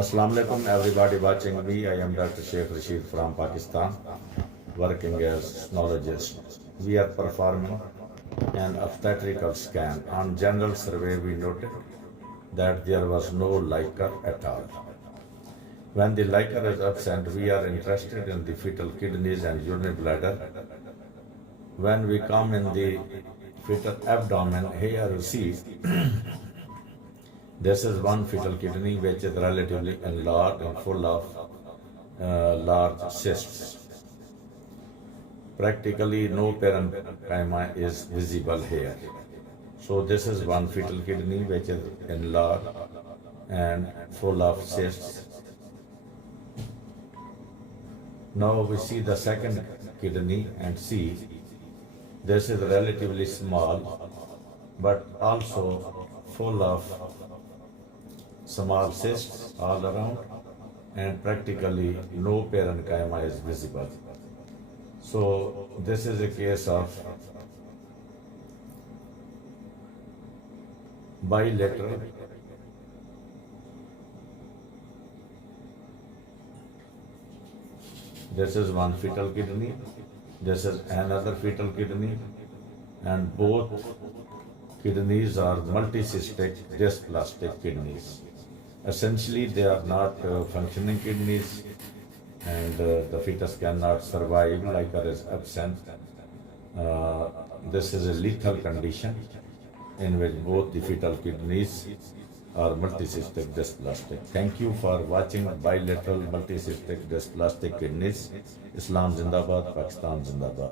Assalamu alaikum, everybody watching me. I am Dr. Sheikh Rasheed from Pakistan, working as neurologist. We are performing an obstetrical scan. On general survey, we noted that there was no liquor at all. When the liquor is absent, we are interested in the fetal kidneys and urinary bladder. When we come in the fetal abdomen, here you see this is one fetal kidney which is relatively enlarged and full of large cysts. Practically no parenchyma is visible here. So this is one fetal kidney which is enlarged and full of cysts. Now we see the second kidney and see this is relatively small but also full of small cysts all around and practically no parenchyma is visible. So this is a case of bilateral this is one fetal kidney, this is another fetal kidney, and both kidneys are multicystic dysplastic kidneys. Essentially, they are not functioning kidneys, and the fetus cannot survive, liquor is absent. This is a lethal condition in which both the fetal kidneys are multicystic dysplastic. Thank you for watching bilateral multicystic dysplastic kidneys. Islam Zindabad, Pakistan Zindabad.